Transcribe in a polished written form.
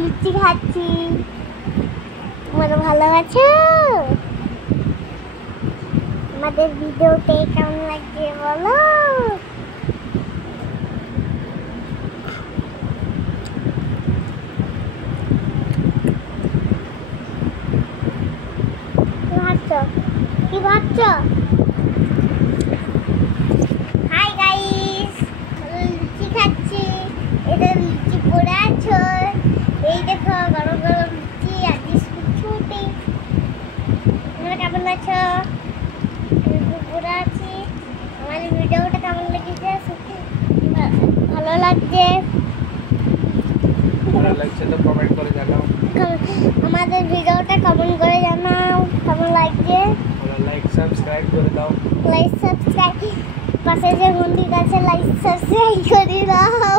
লুচি খাচ্ছি। তোমরা ভালো আছো? আমাদের ভিডিওতে কেমন লাগছে বলো। কি ভাবছো? হাই গাইস, লুচি খাচ্ছি। এটা লুচি পড়ে আছো, এই দেখো গরম গরম লুচি আর ছুটি। তোমরা কেমন আছো? পড়ে আছি। আমার ভিডিওটা কেমন লেগেছে? ভালো লাগছে? ভালো লাগছে তো কমেন্ট করে জানাও। আমাদের ভিডিওটা কমেন্ট করে জানাও কেমন লাগছে। ভালো লাইক সাবস্ক্রাইব করে দাও। লাইক সাবস্ক্রাইব পাশে যে ঘন্টি আছে লাইক সাবস্ক্রাইব করে দাও।